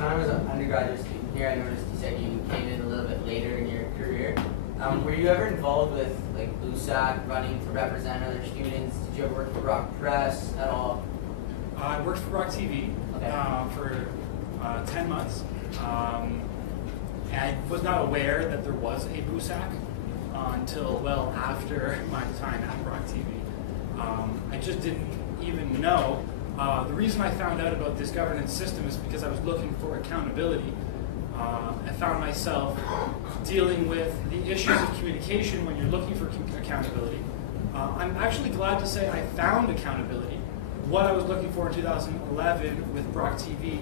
time as an undergraduate student here, I noticed you said you came in a little bit later in your career. Were you ever involved with like BUSAC, running to represent other students? Did you ever work for Rock Press at all? I worked for Rock TV for 10 months. I was not aware that there was a BUSAC until well after my time at Rock TV. I just didn't even know. The reason I found out about this governance system is because I was looking for accountability. I found myself dealing with the issues of communication when you're looking for accountability. I'm actually glad to say I found accountability. What I was looking for in 2011 with Brock TV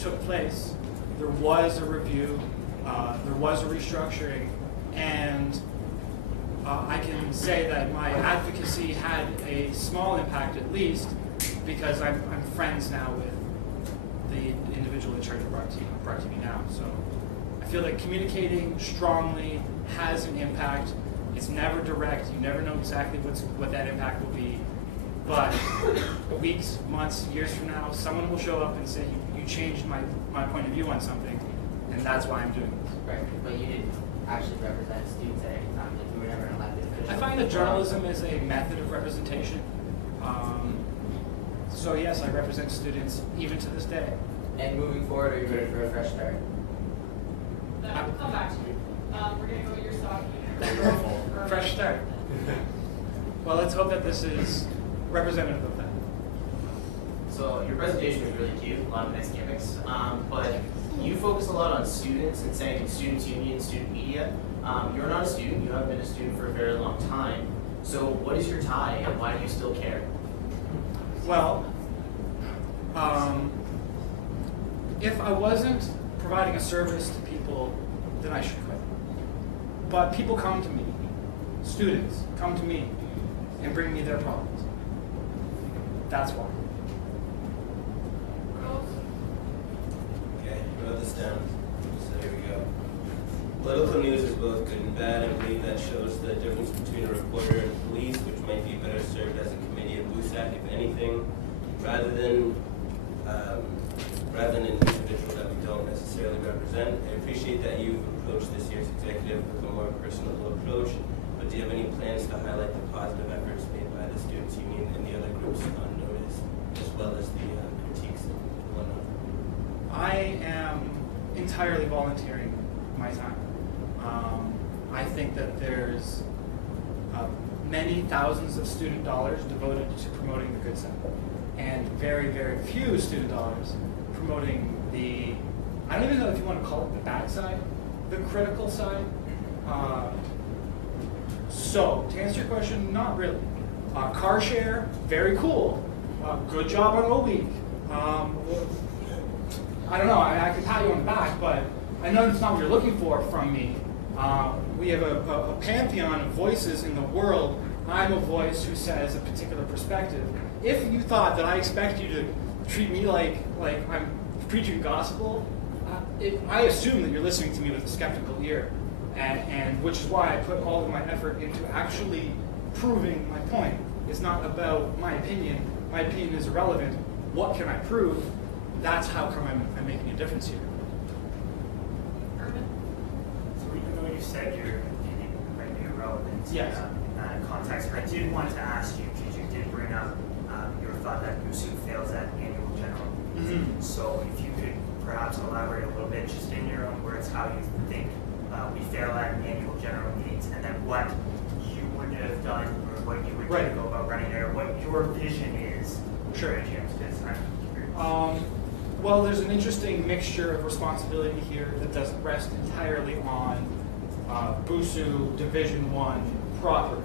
took place. There was a review, there was a restructuring, and I can say that my advocacy had a small impact at least, because I'm friends now with the individual in charge of Brock TV now. So I feel like communicating strongly has an impact. It's never direct. You never know exactly what that impact will be. But weeks, months, years from now, someone will show up and say, you changed my point of view on something, and that's why I'm doing this. Right, but you didn't actually represent students at any time. Like you were never an elected official. I find that journalism is a method of representation. So yes, I represent students even to this day. And moving forward, are you ready for a fresh start? That will come back to you. We're going to go to your stock. Fresh start. Well, let's hope that this is representative of that. So your presentation was really cute, a lot of nice gimmicks, but you focus a lot on students and saying students union, student media. You're not a student, you haven't been a student for a very long time. So what is your tie and why do you still care? Well, if I wasn't providing a service to people, then I should quit. But people come to me, students come to me and bring me their problems. That's why. Okay, wrote this down. So here we go. Political news is both good and bad. I believe that shows the difference between a reporter and police, which might be better served as a committee of BUSAC, if anything, rather than an individual that we don't necessarily represent. I appreciate that you've approached this year's executive with a more personable approach, but do you have any plans to highlight the positive efforts made by the Students' Union and the other groups on notice, as well as the critiques and whatnot? I am entirely volunteering my time. I think that there's many thousands of student dollars devoted to promoting the good side, and very, very few student dollars promoting the, I don't even know if you want to call it the bad side, the critical side. So, to answer your question, not really. Car share, very cool. Good job on O Week. I don't know, I could pat you on the back, but I know that's not what you're looking for from me. We have a pantheon of voices in the world. I'm a voice who says a particular perspective. If you thought that I expect you to treat me like I'm preaching gospel, I assume that you're listening to me with a skeptical ear, and which is why I put all of my effort into actually proving my point. It's not about my opinion. My opinion is irrelevant. What can I prove? That's how come I'm making a difference here. So even though you said your opinion might be irrelevant Yes. in that context, I did want to ask you, because you did bring up your thought that BUSAC fails at annual general meeting. Mm-hmm. So if you could perhaps elaborate a little bit, just in your own words, how you think we fail at annual general meetings, and then what you would have done, or what you would do to go about running there, what your vision is. Sure. For AGMs, because I'm curious. Well, there's an interesting mixture of responsibility here that doesn't rest entirely on BUSU Division 1 proper,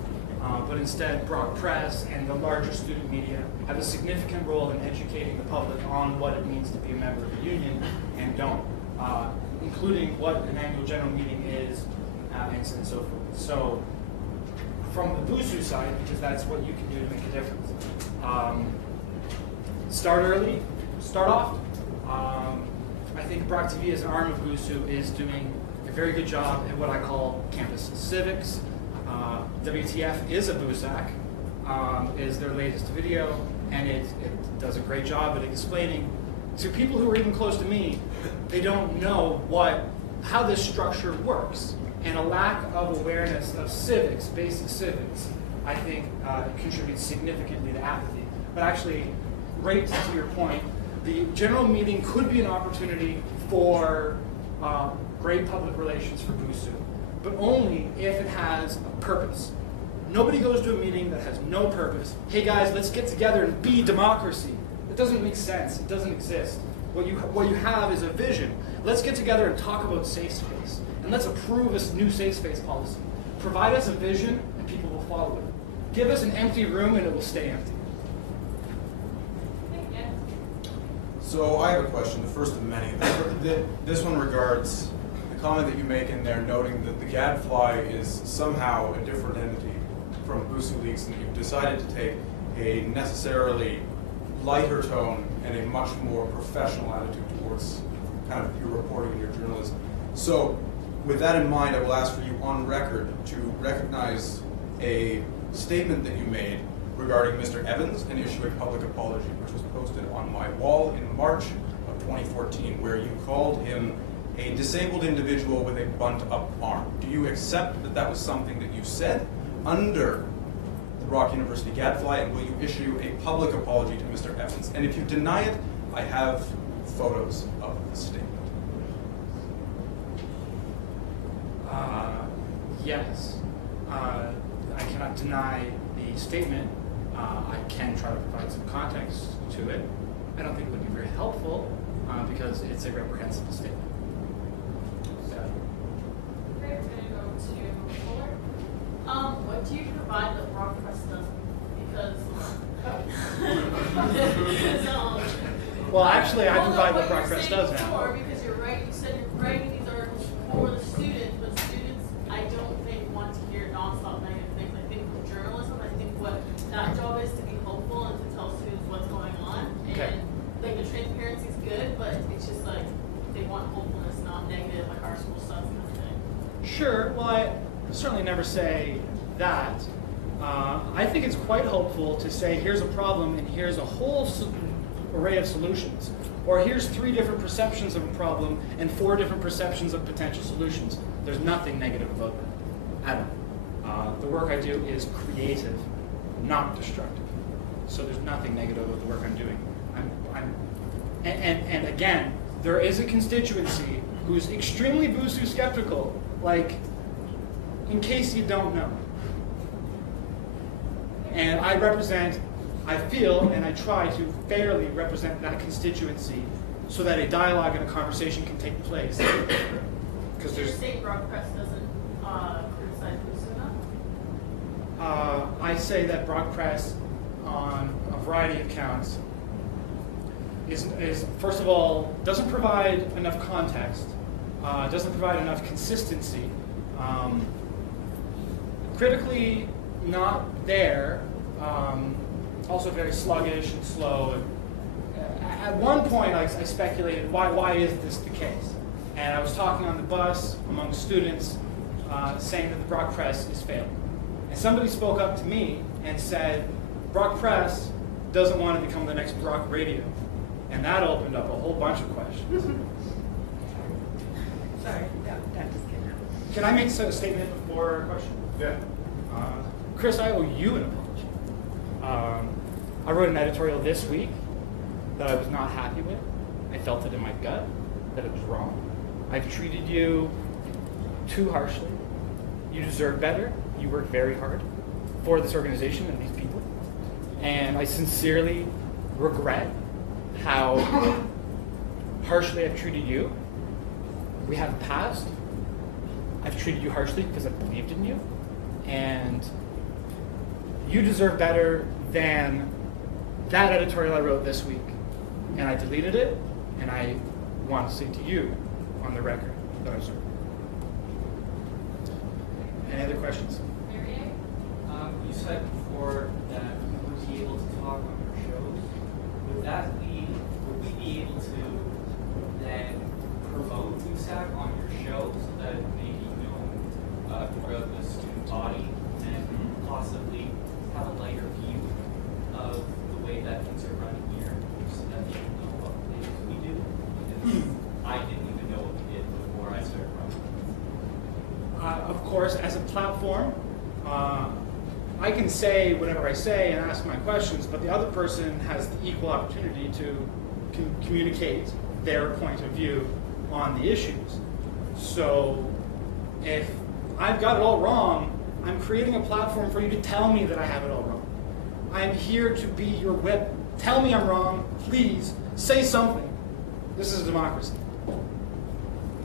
but instead Brock Press and the larger student media have a significant role in educating the public on what it means to be a member of the union and don't, including what an annual general meeting is and so forth. So from the BUSU side, because that's what you can do to make a difference, start early, start often. I think Brock TV as an arm of BUSU is doing a very good job at what I call campus civics. WTF is a BUSAC, is their latest video, and it does a great job at explaining to people who are even close to me, they don't know how this structure works. And a lack of awareness of civics, basic civics, I think contributes significantly to apathy. But actually, right to your point, the general meeting could be an opportunity for great public relations for BUSAC, but only if it has a purpose. Nobody goes to a meeting that has no purpose. Hey guys, let's get together and be democracy. It doesn't make sense. It doesn't exist. What you have is a vision. Let's get together and talk about safe space. And let's approve a new safe space policy. Provide us a vision and people will follow it. Give us an empty room and it will stay empty. So I have a question, the first of many. This one regards the comment that you make in there noting that the Gadfly is somehow a different entity from BUSAC Leaks, and that you've decided to take a necessarily lighter tone and a much more professional attitude towards kind of your reporting and your journalism. So with that in mind, I will ask for you on record to recognize a statement that you made regarding Mr. Evans and issue a public apology, which was posted on my wall in March of 2014, where you called him a disabled individual with a bunt-up arm. Do you accept that that was something that you said under the Brock University Gadfly, and will you issue a public apology to Mr. Evans? And if you deny it, I have photos of the statement. Yes. I cannot deny the statement. I can try to provide some context to it. I don't think it would be very helpful because it's a reprehensible statement. So. Okay, we're gonna go to Fuller. What do you provide that Brock Press doesn't? Because, Well, actually, I provide what what Brock you were Press saying does before, now. because you're right, you said you're writing these articles for the students, but students, I don't think want to hear nonstop negative things. I think with journalism, I think what that job is to be hopeful and to tell students what's going on. Okay. And like the transparency is good, but it's just like they want hopefulness, not negative, like our school sucks kind of thing. Sure. Well, I certainly never say that. I think it's quite hopeful to say, here's a problem and here's a whole array of solutions. Or here's 3 different perceptions of a problem and 4 different perceptions of potential solutions. There's nothing negative about that at all. The work I do is creative, not destructive. So there's nothing negative about the work I'm doing. And again, there is a constituency who's extremely BUSAC skeptical, like, in case you don't know. And I feel, and I try to fairly represent that constituency so that a dialogue and a conversation can take place. Because So you're there's, saying Brock Press doesn't criticize BUSAC enough? I say that Brock Press, on a variety of counts, is first of all, doesn't provide enough context, doesn't provide enough consistency, critically not there, also very sluggish and slow. At one point, I speculated, why is this the case? And I was talking on the bus among students, saying that the Brock Press is failing. And somebody spoke up to me and said, Brock Press doesn't want to become the next Brock Radio. And that opened up a whole bunch of questions. Sorry, that just came out. Can I make a statement before a question? Yeah. Chris, I owe you an apology. I wrote an editorial this week that I was not happy with. I felt it in my gut that it was wrong. I've treated you too harshly. You deserve better. You work very hard for this organization and these people. And I sincerely regret how harshly I've treated you. We have passed. I've treated you harshly because I believed in you. And you deserve better than that editorial I wrote this week. And I deleted it, and I want to say to you on the record that I'm sorry. Any other questions? Marianne? You said before that we would be able to talk on your shows. Would we be able to then promote BUSAC on your show so that it may be known throughout the student body and possibly have a lighter view of the way that things are running here so that people know what it is we course, as a platform, I can say whatever I say and ask my questions, but the other person has the equal opportunity to communicate their point of view on the issues. So if I've got it all wrong, I'm creating a platform for you to tell me that I have it all wrong. I'm here to be your whip. Tell me I'm wrong, please. Say something. This is a democracy.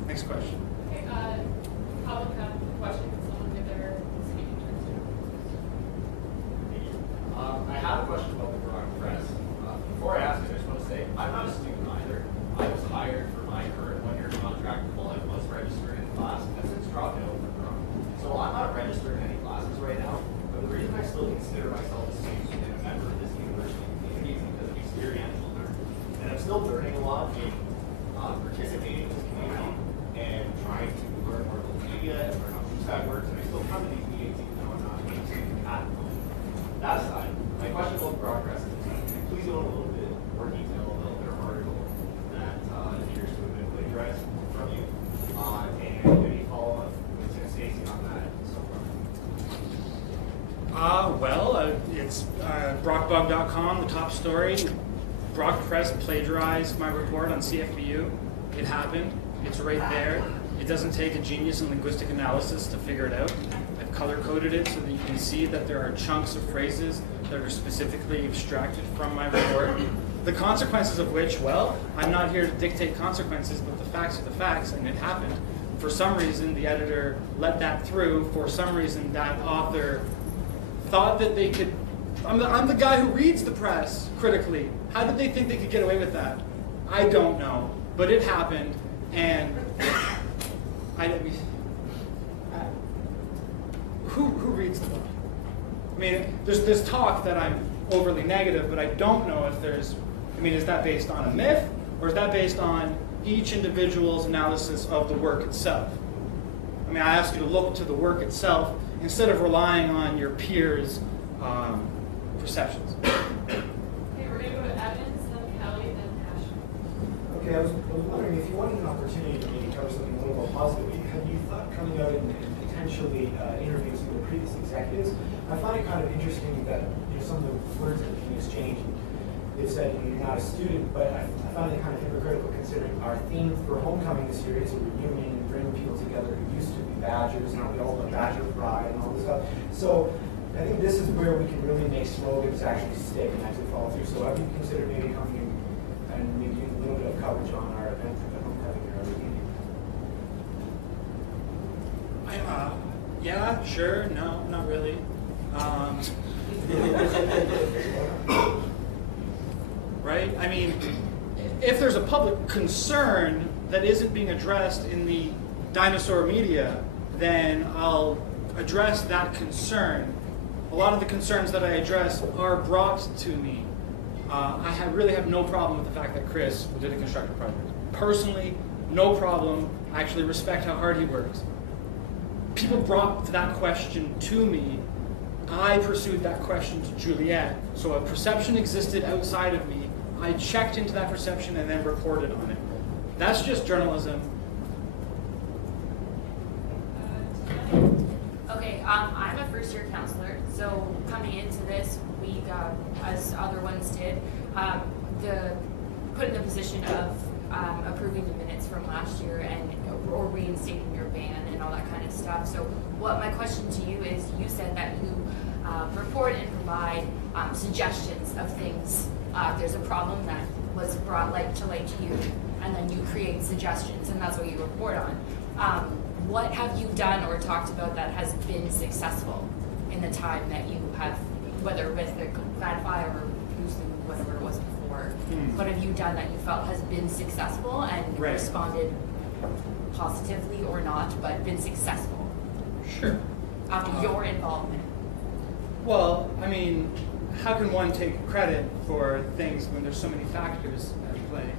Next question. Okay, public have a question, can someone give their speaking turn to? I have a question about the Brock Press. Before I ask it, I just want to say I'm not a student either. I was hired for my current one-year contract while I was registered in class, and since dropped out for Brock. So I'm not registered in any classes right now, but the reason I still consider myself a student and a member of this university community is because of experiential learning. And I'm still learning a lot in participating in this community and trying to learn more about media and learn how BUSAC works, and I still come to these meetings even though I'm not a student at the moment. That aside, my question about the progress is, can you please go into a little bit more detail about their article that appears to have been plagiarized from you, and any follow-up with Tim Stacy on that so far? It's brockbug.com, the top story. Brock Press plagiarized my report on CFBU. It happened. It's right there. It doesn't take a genius in linguistic analysis to figure it out. I've color-coded it so that you can see that there are chunks of phrases that are specifically extracted from my report. The consequences of which, well, I'm not here to dictate consequences, but the facts are the facts, and it happened. For some reason, the editor let that through. For some reason, that author thought that they could. I'm the guy who reads the press critically. How did they think they could get away with that? I don't know, but it happened, and who reads the book? I mean, there's talk that I'm overly negative, but I don't know if there's. I mean, is that based on a myth, or is that based on each individual's analysis of the work itself? I mean, I ask you to look to the work itself instead of relying on your peers' perceptions. Okay, we're gonna go to Evans, then Kelly, then Ashley. Okay, I was wondering if you wanted an opportunity to maybe cover something a little more positive. Have you thought coming out and potentially interviewing some of the previous executives? I find it kind of interesting that some of the words that are being exchanged. They've said you're not a student, but I find it kind of hypocritical considering our theme for homecoming this year is a reunion and bringing people together who used to be Badgers, and we all have Badger pride and all this stuff. So I think this is where we can really make slogans actually stick and actually follow through. So have you considered maybe coming in and maybe doing a little bit of coverage on our event for the homecoming and our reunion? Yeah, sure. No, not really. Right? I mean, if there's a public concern that isn't being addressed in the dinosaur media, then I'll address that concern. A lot of the concerns that I address are brought to me. I really have no problem with the fact that Chris did a constructive project. Personally, no problem. I actually respect how hard he works. People brought that question to me. I pursued that question to Juliet. So a perception existed outside of me. I checked into that perception and then reported on it. That's just journalism. Okay, I'm a first-year counselor, so coming into this, we got, as other ones did, put in the position of approving the minutes from last year or reinstating your ban and all that kind of stuff. So what my question to you is, you said that you report and provide suggestions of things. There's a problem that was brought to light to you, and then you create suggestions, and that's what you report on. What have you done or talked about that has been successful in the time that you have, whether with the Badfire or whatever it was before? What have you done that you felt has been successful and responded positively or not, but been successful? Sure. After your involvement. Well, I mean, how can one take credit for things when there's so many factors at play?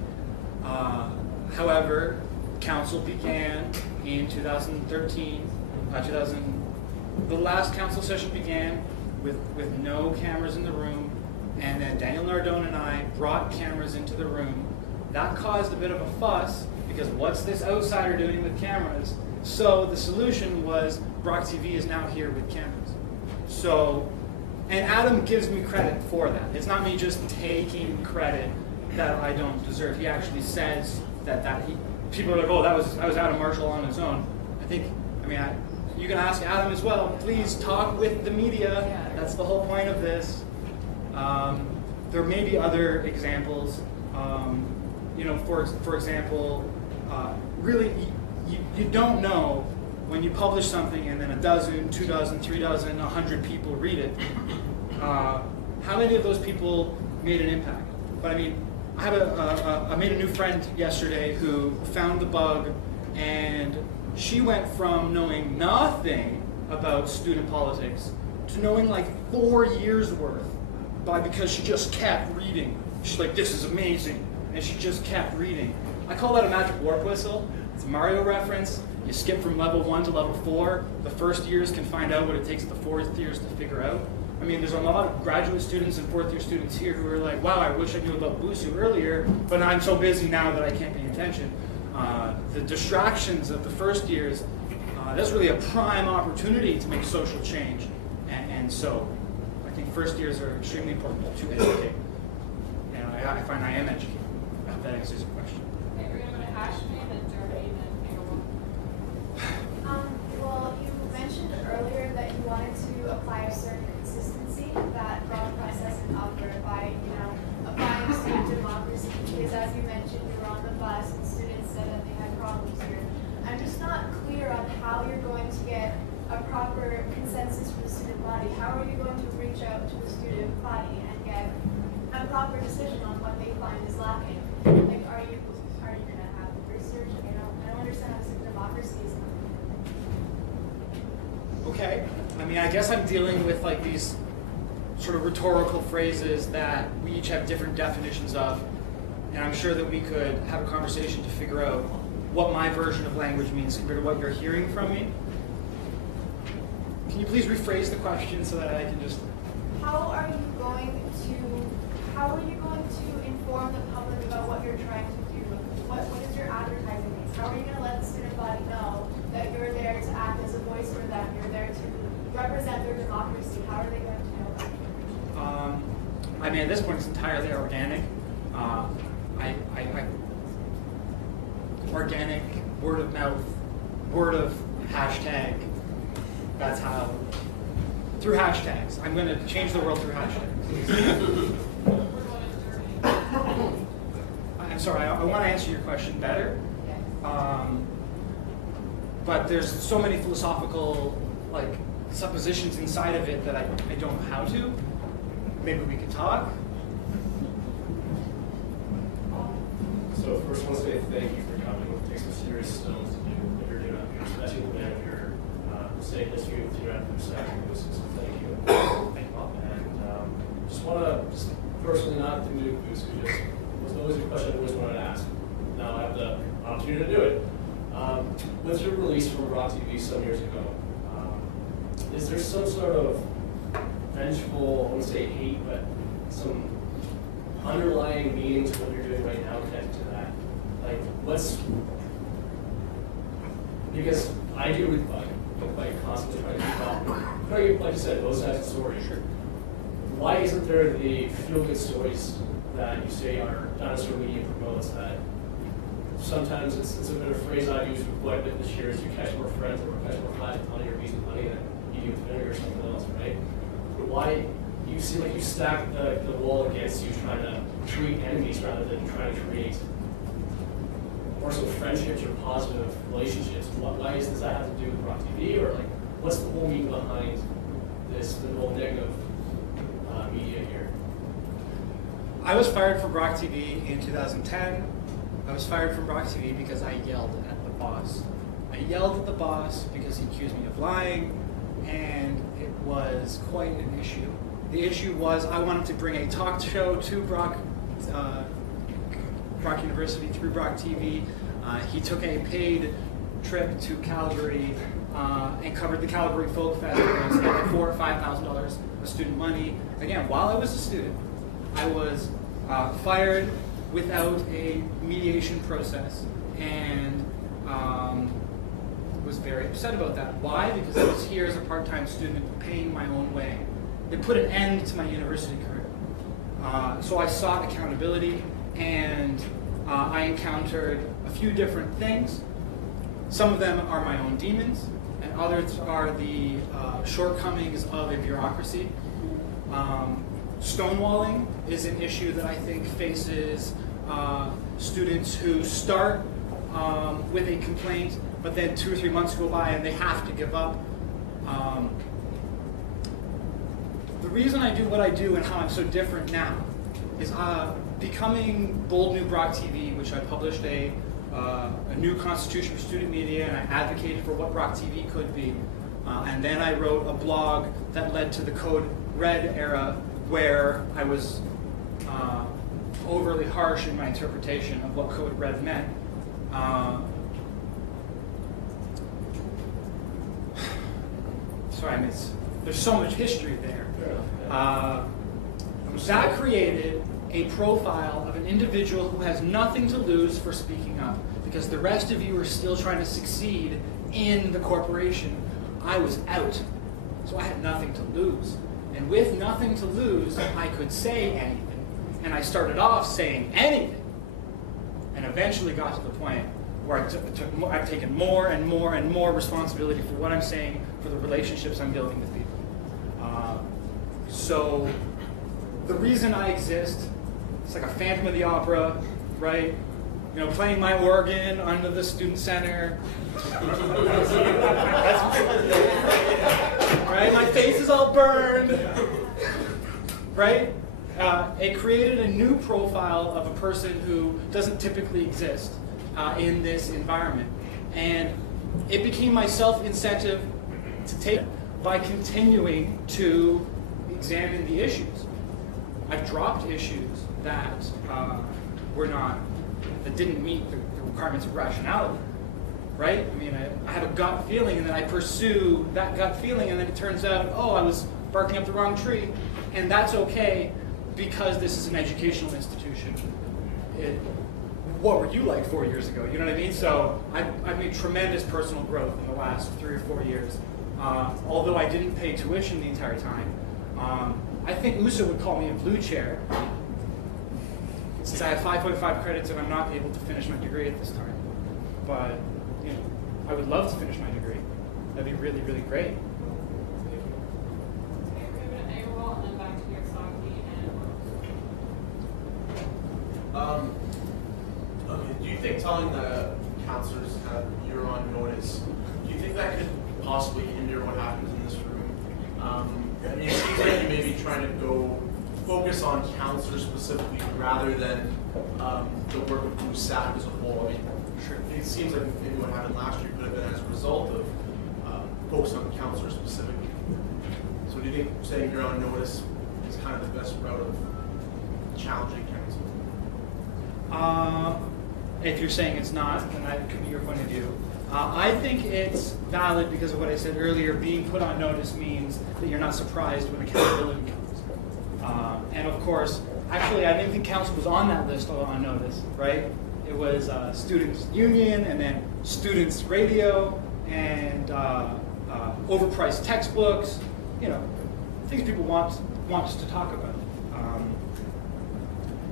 However, council began in 2013. The last council session began with no cameras in the room, and then Daniel Nardone and I brought cameras into the room. That caused a bit of a fuss, because what's this outsider doing with cameras? So the solution was, Brock TV is now here with cameras. So, and Adam gives me credit for that. It's not me just taking credit that I don't deserve. He actually says that people are like, oh, that was Adam Marshall on his own. You can ask Adam as well. Please talk with the media. That's the whole point of this. There may be other examples. For example, really, you don't know when you publish something and then 1 2 3 100 people read it. How many of those people made an impact? But I mean, I made a new friend yesterday who found the bug, and she went from knowing nothing about student politics to knowing like 4 years worth because she just kept reading. She's like, this is amazing. And she just kept reading. I call that a magic warp whistle. It's a Mario reference. You skip from level 1 to level 4. The first years can find out what it takes the fourth years to figure out. I mean, there's a lot of graduate students and fourth year students here who are like, wow, I wish I knew about BUSAC earlier, but I'm so busy now that I can't pay attention. The distractions of the first years, that's really a prime opportunity to make social change. And so I think first years are extremely important to educate. And I find I am educated. I hope that answers your question. Okay, we're gonna go to Ashman and Darlene and Harold. Well, you mentioned earlier that you wanted to apply a certain consistency that brought process and upward by, applying student democracy, because as you mentioned, you were on the bus and students said that they had problems here. I'm just not clear on how you're going to get a proper consensus from the student body. How are you going to reach out to the student body and get a proper decision on what they find is lacking? Like, are you gonna have research? I don't understand how student democracy is going. Okay. I mean, I guess I'm dealing with like these sort of rhetorical phrases that we each have different definitions of, and I'm sure that we could have a conversation to figure out what my version of language means compared to what you're hearing from me. Can you please rephrase the question so that I can just... How are you going to inform the public about what you're trying to do? What is your advertising base? How are you going to let the student body know that you're there to act as a voice for them? You're there to represent their democracy. How are they going to know that? I mean, at this point, it's entirely organic. Organic, word of mouth, word of hashtag. That's how. Through hashtags. I'm going to change the world through hashtags. I'm sorry, I want to answer your question better. But there's so many philosophical suppositions inside of it that I don't know how to. Maybe we could talk. So first I want to say thank you for coming. It takes some serious stones to do what you're doing, especially the man of your state history with your BUSAC. So thank you. And just want to personally not to do BUSAC. Just was always a question I always wanted to ask. Now I have the opportunity to do it. With your release from Rock TV some years ago, is there some sort of vengeful, I wouldn't say hate, but some underlying meaning to what you're doing right now connected to that? Like, because I do with like constantly trying to keep up. Like you said, both sides of the story. Sure. Why isn't there the feel-good stories that you say our dinosaur media promotes that sometimes it's a bit of a phrase I use quite a bit this year is you catch more friends or catch more flies with honey or bees with honey than you do with vinegar or something else, right? But why you seem like you stack the wall against you trying to treat enemies rather than trying to create more so friendships or positive relationships. Why does that have to do with Rock TV, or like what's the whole meaning behind the whole negative media here? I was fired from Brock TV in 2010. I was fired from Brock TV because I yelled at the boss. I yelled at the boss because he accused me of lying, and it was quite an issue. The issue was I wanted to bring a talk show to Brock University through Brock TV. He took a paid trip to Calgary and covered the Calgary Folk Festival and spent like $4,000 or $5,000 of student money. Again, while I was a student, I was fired without a mediation process and was very upset about that. Why? Because I was here as a part-time student paying my own way. They put an end to my university career. So I sought accountability, and I encountered a few different things. Some of them are my own demons, and others are the shortcomings of a bureaucracy. Stonewalling is an issue that I think faces students who start with a complaint, but then 2 or 3 months go by and they have to give up. The reason I do what I do and how I'm so different now is becoming Bold New Brock TV, which I published a new constitution for student media, and I advocated for what Brock TV could be. And then I wrote a blog that led to the Code Red era, where I was overly harsh in my interpretation of what Code Red meant. Sorry, I mean, there's so much history there. That created a profile of an individual who has nothing to lose for speaking up, because the rest of you are still trying to succeed in the corporation. I was out, so I had nothing to lose. And with nothing to lose, I could say anything. And I started off saying anything, and eventually got to the point where I've taken more and more and more responsibility for what I'm saying, for the relationships I'm building with people. So the reason I exist, it's like a Phantom of the Opera, right? You know, playing my organ under the student center. Right? My face is all burned. Right? It created a new profile of a person who doesn't typically exist in this environment. And it became my self-incentive to take it by continuing to examine the issues. I've dropped issues that that didn't meet the requirements of rationality, right? I mean, I have a gut feeling, and then I pursue that gut feeling, and then it turns out, oh, I was barking up the wrong tree, and that's okay because this is an educational institution. What were you like 4 years ago? You know what I mean? So I've made tremendous personal growth in the last 3 or 4 years. Although I didn't pay tuition the entire time. I think USA would call me a blue chair, since I have 5.5 credits and I'm not able to finish my degree at this time. But you know, I would love to finish my degree. That'd be really, really great. Okay, do you think telling the counselors that you're on notice, do you think that could possibly hinder what happens in this room? I mean, it seems like you may be trying to go focus on counselors specifically rather than the work of BUSAC as a whole. I mean, sure. It seems like maybe what happened last year could have been as a result of focusing on counselors specifically. So do you think saying you're on notice is kind of the best route of challenging counsel? If you're saying it's not, then that could be your point of view. I think it's valid because of what I said earlier. Being put on notice means that you're not surprised when accountability comes. And of course, actually, I didn't think council was on that list on notice, right? It was Students Union, and then Students Radio, and overpriced textbooks. You know, things people want us to talk about.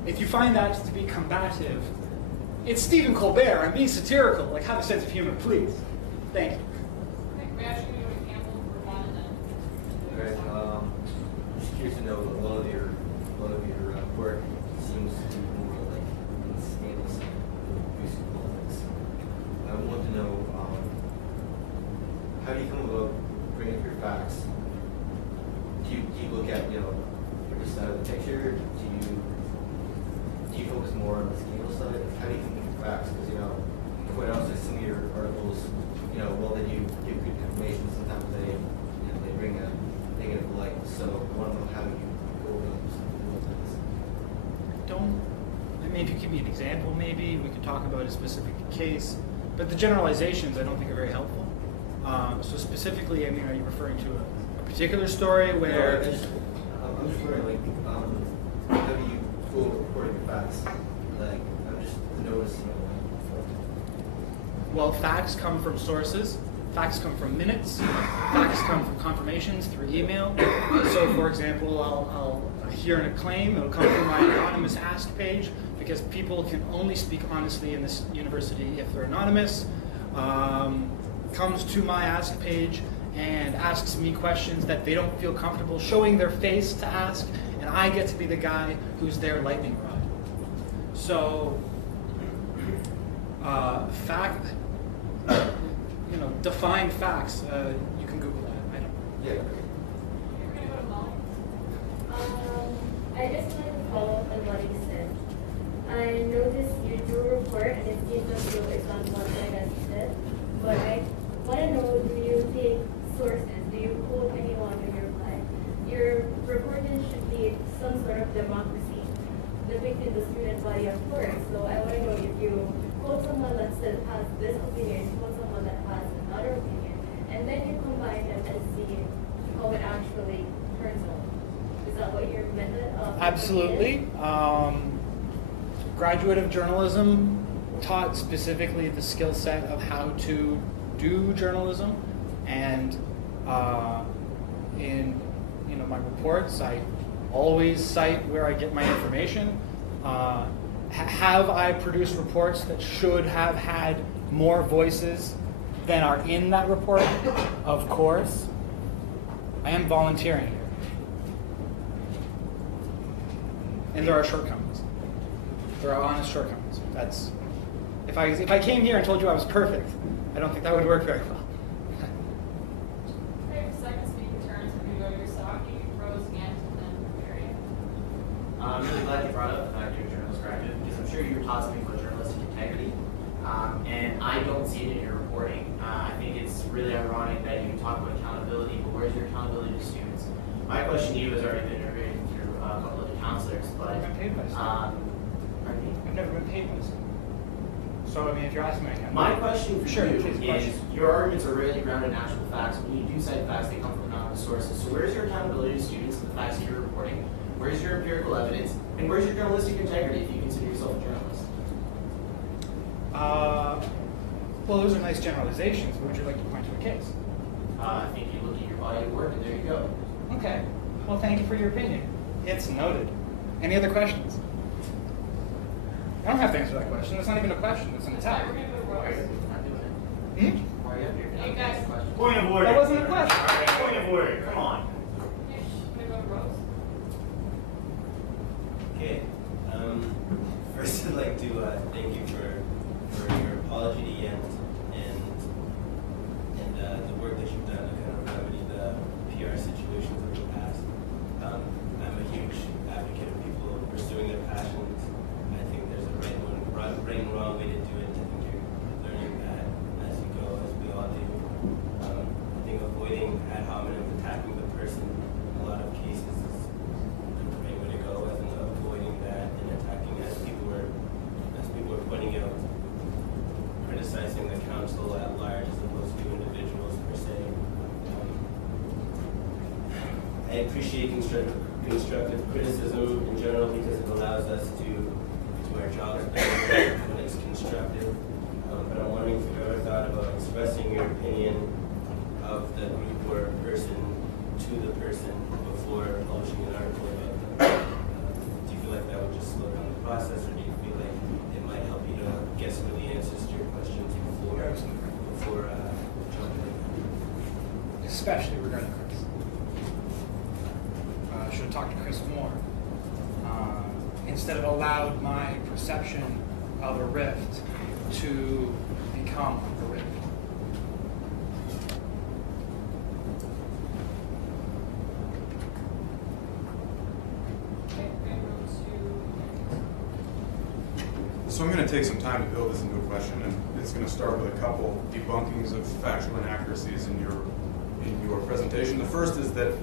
If you find that to be combative, it's Stephen Colbert. I'm being satirical. Like, have a sense of humor, please. Thank you. Alright, I'm just curious to know, a lot of your work seems to be more like in the scandal side of abusive politics. I want to know, how do you come about bringing up your facts? Do you look at, every side of the picture? Do you focus more on the scandal side? How do you think of your facts? Because, quite honestly, some of your articles, while they do give good information, sometimes they bring a negative light. So I want to know how you go over those things. I mean, if you give me an example, maybe we could talk about a specific case. But the generalizations, I don't think, are very helpful. So specifically, I mean, are you referring to a particular story where? No, I'm just wondering, how do you go over reporting your facts? Like, I'm just noticing. Well, facts come from sources, Facts come from minutes. Facts come from confirmations through email. So, for example, I'll hear a claim. It'll come through my anonymous ask page because people can only speak honestly in this university if they're anonymous. Comes to my ask page and asks me questions that they don't feel comfortable showing their face to ask, and I get to be the guy who's their lightning rod. So, define facts. You can Google that. I don't. Yeah. We're gonna go to Molly. I just wanted to follow up on what you said. I noticed you do a report and it seems as though it's on one side as you said, but I want to know, do you take sources? Do you quote anyone when you reply? Your reporting should be some sort of democracy depicting the student body of work. So I want to know if you quote someone that says has this opinion, quote someone that has another opinion, and then you combine them and see how it actually turns out. Is that what your method of? Absolutely. Graduate of journalism taught specifically the skill set of how to do journalism, and in my reports, I always cite where I get my information. Have I produced reports that should have had more voices than are in that report? Of course. I am volunteering here. And there are shortcomings. There are honest shortcomings. That's if I came here and told you I was perfect, I don't think that would work very well. Okay, second speaking turns. We're gonna go to Yosaki, Rose, Gant, and then Mary. I'm really glad you brought up the fact you're a journalist graduate because I'm sure you were taught something about journalistic integrity, and I don't see it in your reporting. I think it's really ironic that you talk about accountability, but where's your accountability to students? My question to you has already been iterated through a couple of the counselors, but I've been paid by students. I've never been paid by students. So, I mean, if you're asking me, my question for sure, you please, is, question. your arguments are really grounded in actual facts. When you do cite facts, they come from anonymous sources. So where's your accountability to students and the facts that you're reporting? Where's your empirical evidence? And where's your journalistic integrity if you consider yourself a journalist? Well, those are nice generalizations. Would you like to point to a case? I think you look at your body of work and there you go. Okay. Well, thank you for your opinion. It's noted. Any other questions? I don't have to answer that question. That's not even a question. It's an attack. We're gonna go to Rose. Not doing it. Hmm? Why are you up here? Hey, guys. Point of order. That wasn't a question. Point of order, come on. Okay, we're gonna go to Rose. Okay. First, I'd like to thank you for your apology and the work that you've done to kind of remedy the PR situations of the past. I'm a huge advocate of people pursuing their passions. I think there's a right and wrong way to do it. I think you're learning that as you go, as we all do. I think avoiding ad hominem, attacking the person in a lot of cases is the right way to go, as in avoiding that and attacking as people were pointing out, criticizing the council at large as opposed to individuals per se. I appreciate constructive criticism in general because it allows us to do our jobs better when it's constructive. But I'm wondering if you've ever thought about expressing your opinion of the group or person to the person before publishing an article about them. Do you feel like that would just slow down the process, or do you feel like it might help you to get some of the answers to your questions before jumping in? Especially regarding Chris. I should have talked to Chris more. Instead of allowed my perception of a rift to become a rift. Okay, we're gonna go to. So I'm going to take some time to build this into a question, and it's going to start with a couple debunkings of factual inaccuracies in your presentation. The first is that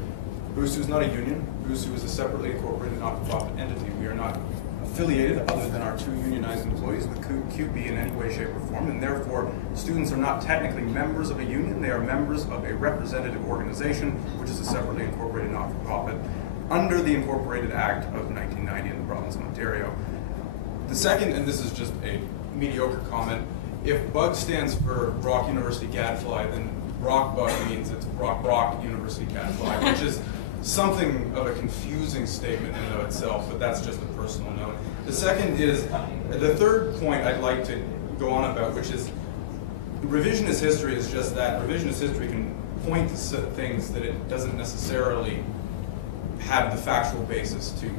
BUSU is not a union. BUSU is a separately incorporated not-for-profit entity. We are not affiliated, other than our 2 unionized employees, with QB in any way, shape, or form, and therefore students are not technically members of a union. They are members of a representative organization, which is a separately incorporated not-for-profit under the Incorporated Act of 1990 in the province of Ontario. The second, and this is just a mediocre comment, if BUG stands for Brock University Gadfly, then Brock Bug means it's Brock University Gadfly, which is something of a confusing statement in and of itself, but that's just a personal note. The second is, the third point I'd like to go on about, which is revisionist history is just that. Revisionist history can point to things that it doesn't necessarily have the factual basis to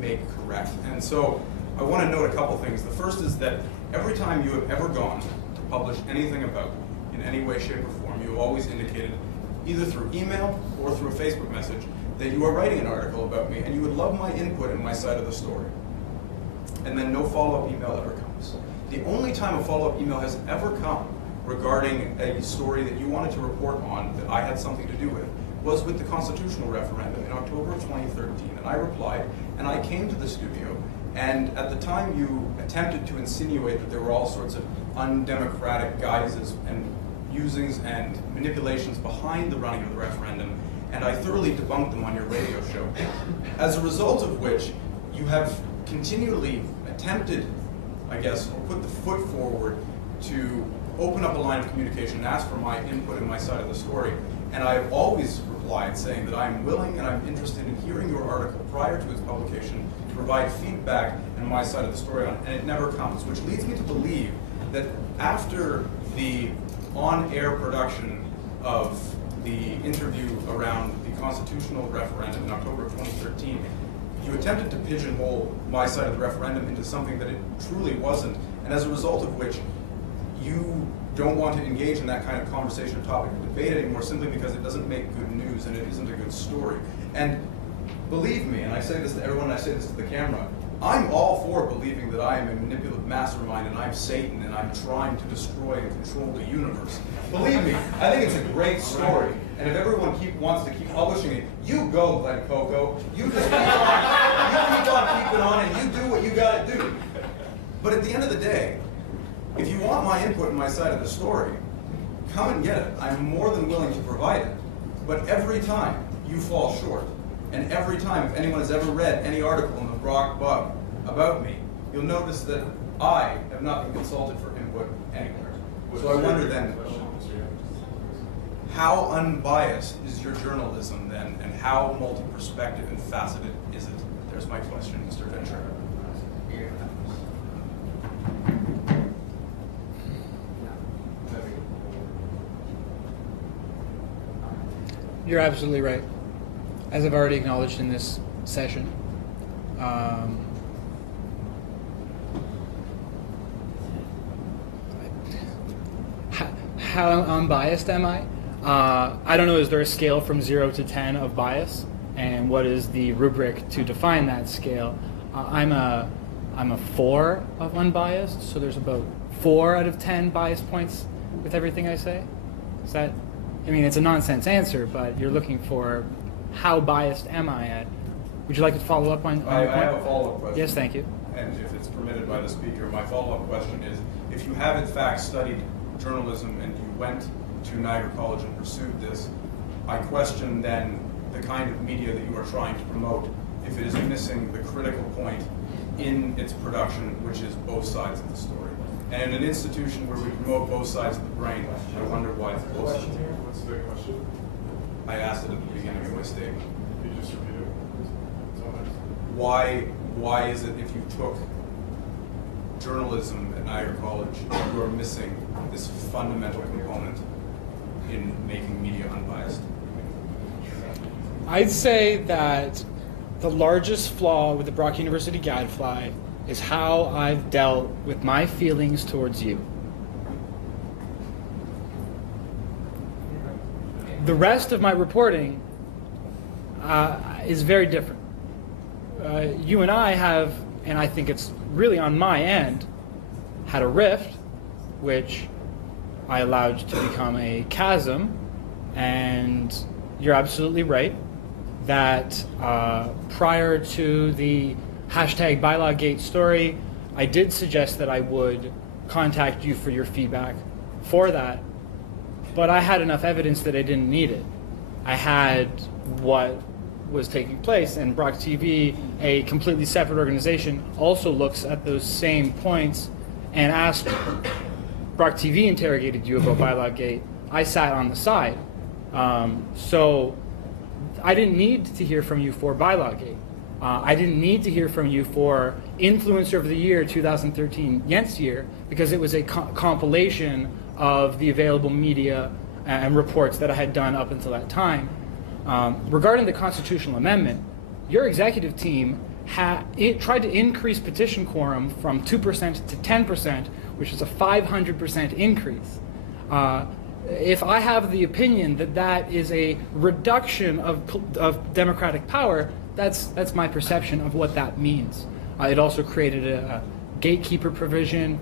make correct. And so I want to note a couple things. The first is that every time you have ever gone to publish anything about me in any way, shape, or form, you have always indicated, either through email or through a Facebook message, that you are writing an article about me and you would love my input in my side of the story. And then no follow-up email ever comes. The only time a follow-up email has ever come regarding a story that you wanted to report on that I had something to do with was with the constitutional referendum in October of 2013. And I replied, and I came to the studio, and at the time you attempted to insinuate that there were all sorts of undemocratic guises and usings and manipulations behind the running of the referendum, and I thoroughly debunked them on your radio show. As a result of which, you have continually attempted, I guess, or put the foot forward to open up a line of communication and ask for my input in my side of the story. And I have always replied saying that I'm willing and I'm interested in hearing your article prior to its publication to provide feedback in my side of the story on it, and it never comes, which leads me to believe that after the on-air production of the interview around the constitutional referendum in October of 2013, you attempted to pigeonhole my side of the referendum into something that it truly wasn't, and as a result of which you don't want to engage in that kind of conversation or topic or debate anymore simply because it doesn't make good news and it isn't a good story. And believe me, and I say this to everyone, and I say this to the camera, I'm all for believing that I am a manipulative mastermind and I'm Satan and I'm trying to destroy and control the universe. Believe me, I think it's a great story. And if everyone wants to keep publishing it, you go, Glenn Coco. You just keep on keeping on and you do what you gotta do. But at the end of the day, if you want my input in my side of the story, come and get it. I'm more than willing to provide it. But every time you fall short, and every time, if anyone has ever read any article in the Brock Bug about me, you'll notice that I have not been consulted for input anywhere. So I wonder then, how unbiased is your journalism then, and how multi-perspective and faceted is it? There's my question, Mr. Ventura. You're absolutely right. As I've already acknowledged in this session, how unbiased am I? I don't know, is there a scale from 0 to 10 of bias? And what is the rubric to define that scale? I'm a 4 of unbiased, so there's about 4 out of 10 bias points with everything I say. Is that, I mean, it's a nonsense answer, but you're looking for how biased am I at? Would you like to follow up on I have a follow-up question. Yes, thank you. And if it's permitted by the speaker, my follow-up question is, if you have in fact studied journalism and you went to Niagara College and pursued this, I question then the kind of media that you are trying to promote if it is missing the critical point in its production, which is both sides of the story. And in an institution where we promote both sides of the brain, I wonder why it's both sides. What's the question? I asked it at the beginning of my statement. Can you just repeat it? Why is it if you took journalism at Niagara College, you are missing this fundamental component in making media unbiased? I'd say that the largest flaw with the Brock University Gadfly is how I've dealt with my feelings towards you. The rest of my reporting is very different. You and I have, and I think it's really on my end, had a rift, which I allowed to become a chasm, and you're absolutely right that prior to the hashtag BylawGate story, I did suggest that I would contact you for your feedback for that, but I had enough evidence that I didn't need it. I had what was taking place, and Brock TV, a completely separate organization, also looks at those same points and asked, Brock TV interrogated you about BylawGate. I sat on the side. So I didn't need to hear from you for Bylaw Gate. I didn't need to hear from you for Influencer of the Year 2013 Yent's Year, because it was a compilation of the available media and reports that I had done up until that time. Regarding the constitutional amendment, your executive team tried to increase petition quorum from 2% to 10%, which is a 500% increase. If I have the opinion that that is a reduction of democratic power, that's my perception of what that means. It also created a gatekeeper provision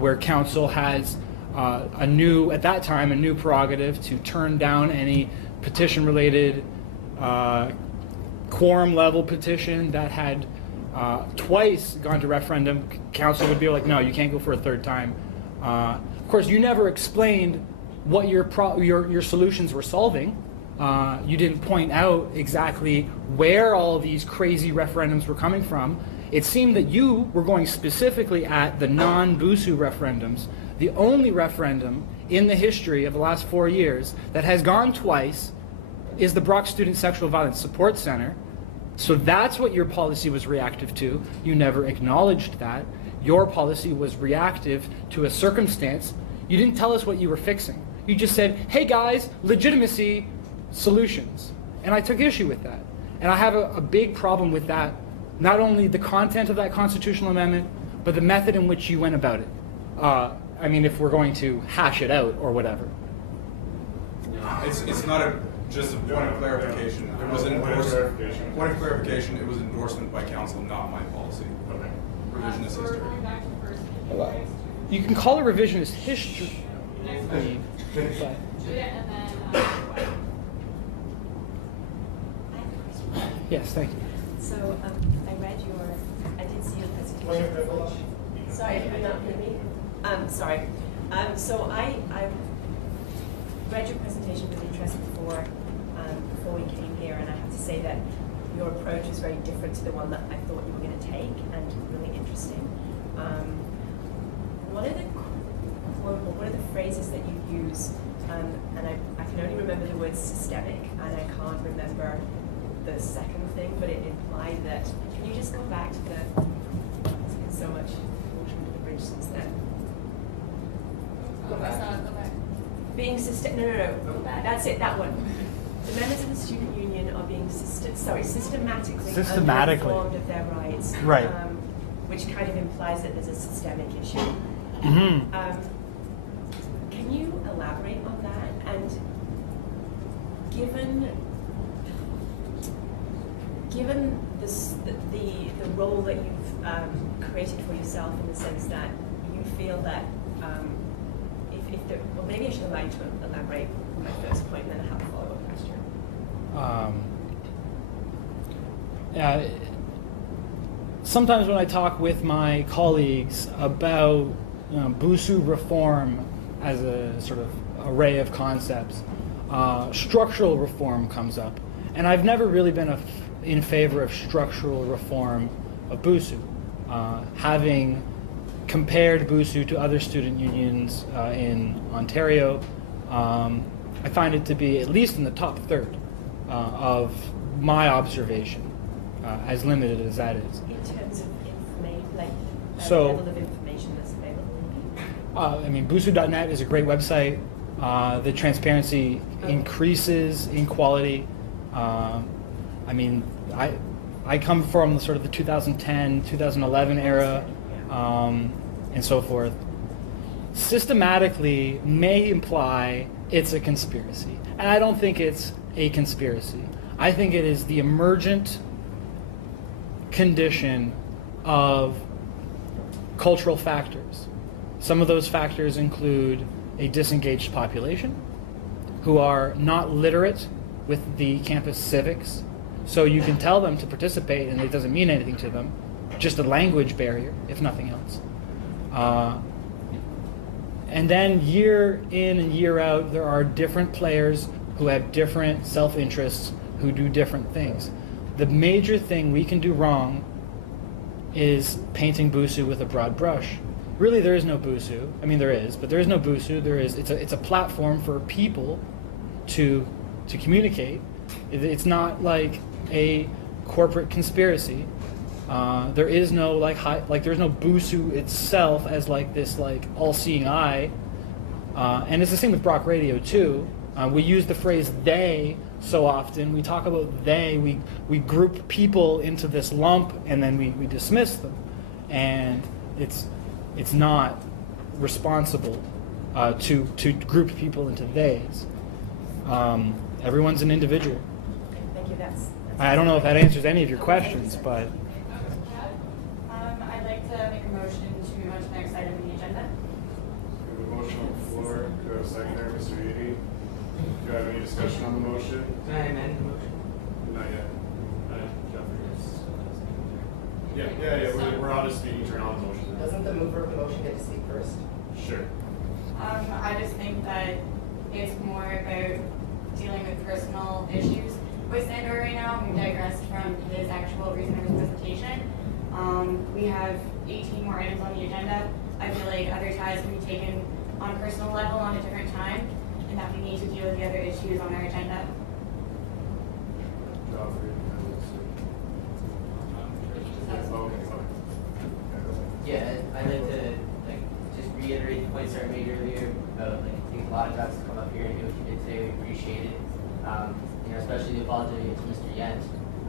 where council has at that time, a new prerogative to turn down any petition-related quorum-level petition that had twice gone to referendum. Council would be like, no, you can't go for a third time. Of course, you never explained what your solutions were solving. You didn't point out exactly where all these crazy referendums were coming from. It seemed that you were going specifically at the non-BUSU referendums. The only referendum in the history of the last 4 years that has gone twice is the Brock Student Sexual Violence Support Center. So that's what your policy was reactive to. You never acknowledged that. Your policy was reactive to a circumstance. You didn't tell us what you were fixing. You just said, hey guys, legitimacy, solutions. And I took issue with that. And I have a big problem with that, not only the content of that constitutional amendment, but the method in which you went about it. I mean, if we're going to hash it out or whatever. It's not just a point of clarification. It was point of clarification. It was endorsement by council, not my policy. Okay. Revisionist history. You can call it revisionist history. Yes, thank you. So I did see your presentation. Sorry, can you not hear me? Sorry. So I read your presentation with interest before we came here, and I have to say that your approach is very different to the one that I thought you were going to take, and really interesting. One of the phrases that you use, and I can only remember the word systemic, and I can't remember the second thing, but it implied that. Can you just go back to there's been so much motion to the bridge since then. Go back. Being no. That's it, that one. The members of the student union are being systematically uninformed of their rights. Right. Which kind of implies that there's a systemic issue. Mm-hmm. Can you elaborate on that? And given the role that you've created for yourself, in the sense that you feel that maybe I should allow you to elaborate on my first point, and then I have a follow-up question. Sometimes when I talk with my colleagues about BUSU reform as a sort of array of concepts, structural reform comes up. And I've never really been in favor of structural reform of BUSU. Having compared BUSU to other student unions in Ontario, I find it to be at least in the top third of my observation, as limited as that is. In terms of information, like So, level of information that's available? I mean, BUSU.net is a great website. The transparency increases in quality. I mean, I come from sort of the 2010, 2011 era, and so forth. Systematically may imply it's a conspiracy. And I don't think it's a conspiracy. I think it is the emergent condition of cultural factors. Some of those factors include a disengaged population who are not literate with the campus civics. So you can tell them to participate and it doesn't mean anything to them. Just a language barrier, if nothing else. And then year in and year out, there are different players who have different self-interests, who do different things. The major thing we can do wrong is painting BUSU with a broad brush. really there is no BUSU. I mean, there is, but there is no BUSU. It's a platform for people to communicate. It's not like a corporate conspiracy. There is no there's no BUSU itself as like this like all-seeing eye. And it's the same with Brock Radio too. We use the phrase "they" so often. We talk about they. We group people into this lump and then we dismiss them. And it's not responsible to group people into theys. Everyone's an individual. Thank you. I don't know if that answers any of your questions, but I'd like to make a motion to move on to the next item on the agenda. We have a motion on the floor. Do I have a second there, Mr. Eady? Do you have any discussion on the motion? Can I amend the motion? Not yet. Yeah. We're all just speaking turn on the motion. Doesn't the mover of the motion get to speak first? Sure. I just think that it's more about dealing with personal issues with Sandor right now. We digressed from his actual reason of his presentation. We have 18 more items on the agenda. I feel like other ties can be taken on a personal level on a different time, and that we need to deal with the other issues on our agenda. Yeah, I'd like to just reiterate the points that I made earlier about I think a lot of guys come up here and do what you did today. We appreciate it. Especially the apology to Mr. Yent. I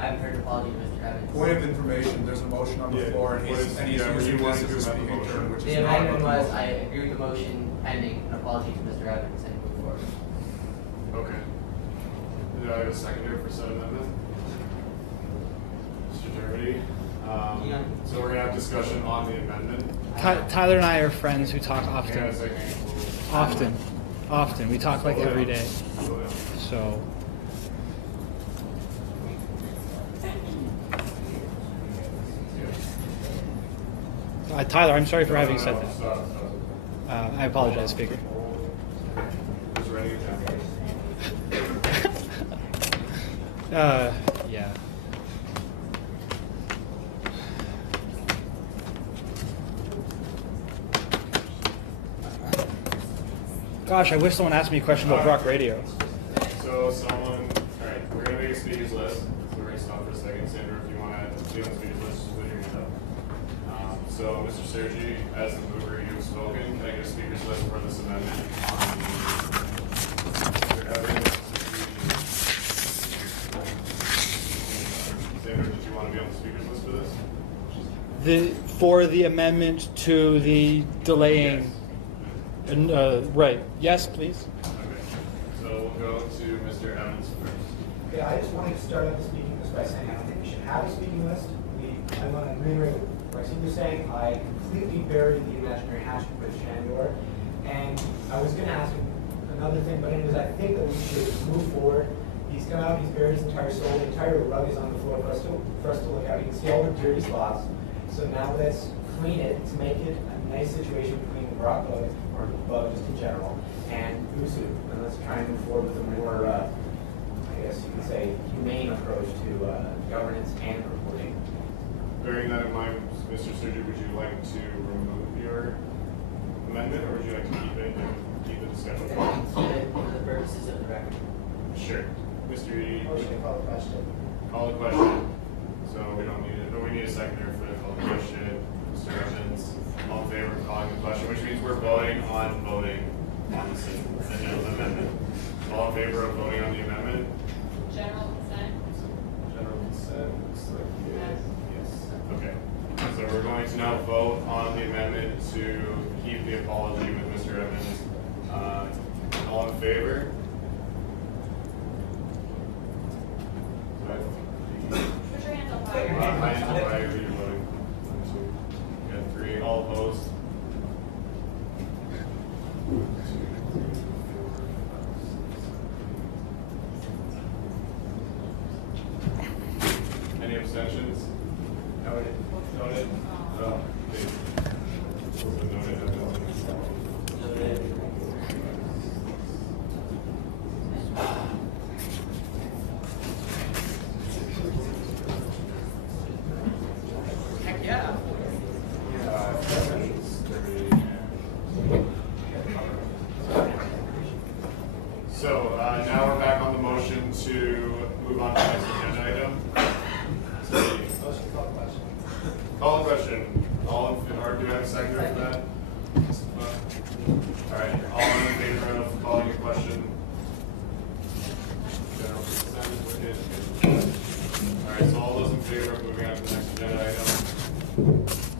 haven't heard an apology to Mr. Evans. Point of information, there's a motion on the floor and he's using this as his speaking turn, which is the not about amendment the was motion. I agree with the motion pending an apology to Mr. Evans and move forward. Okay. Do I have a seconder for said amendment? Mr. Dermody? So we're going to have discussion on the amendment. Tyler and I are friends who talk often. Hang on a second. Often. We talk like every day. So. Tyler, I'm sorry for having said that. I apologize, Speaker. Who's writing it down? Yeah. Gosh, I wish someone asked me a question about Brock Radio. So alright, we're going to make a speakers list. So we're going to stop for a second. Sandra, if you want to be on the speakers list, just put your hand up. So, Mr. Sergi, as the mover, you've spoken. Can I get a speakers list for this amendment on Mr. Evans? Sandra, did you want to be on the speakers list for this? For the amendment to the delaying. Right. Yes, please. Okay. So we'll go to Mr. Evans first. Okay, I just wanted to start out the speaking list by saying I don't think we should have a speaking list. I want to reiterate what Maxine was saying. I completely buried the imaginary hatchet with Sandor. And I was going to ask him another thing, but anyways, I think that we should move forward. He's come out, he's buried his entire soul. The entire rug is on the floor for us to look at. You can see all the dirty spots. So now let's clean it to make it a nice situation between the Brock bug, or bug just in general, and BUSU. And let's try and move forward with a more, I guess you could say, humane approach to governance and reporting. Bearing that in mind, Mr. Sergi, would you like to remove your amendment, or would you like to keep it and keep the discussion? Keep it for the purposes of the record. Sure. Mr. Eady? Motion to call the question. Call the question. So we don't need it, but we need a seconder for the call the question. Mr. Evans, all in favor of calling the question, which means we're voting on the amendment. All in favor of voting on the amendment? General consent? General consent, looks like Yes. yes. Okay. So we're going to now vote on the amendment to keep the apology with Mr. Evans. All in favor? Put your hands up higher. Hands up higher, you're voting. 1, 2. We got 3. All opposed? 1, 2, 3, 4, 5, 6. Any abstentions? Noted. Noted. Oh, noted. Heck yeah. Alright, so all those in favor of moving on to the next agenda item?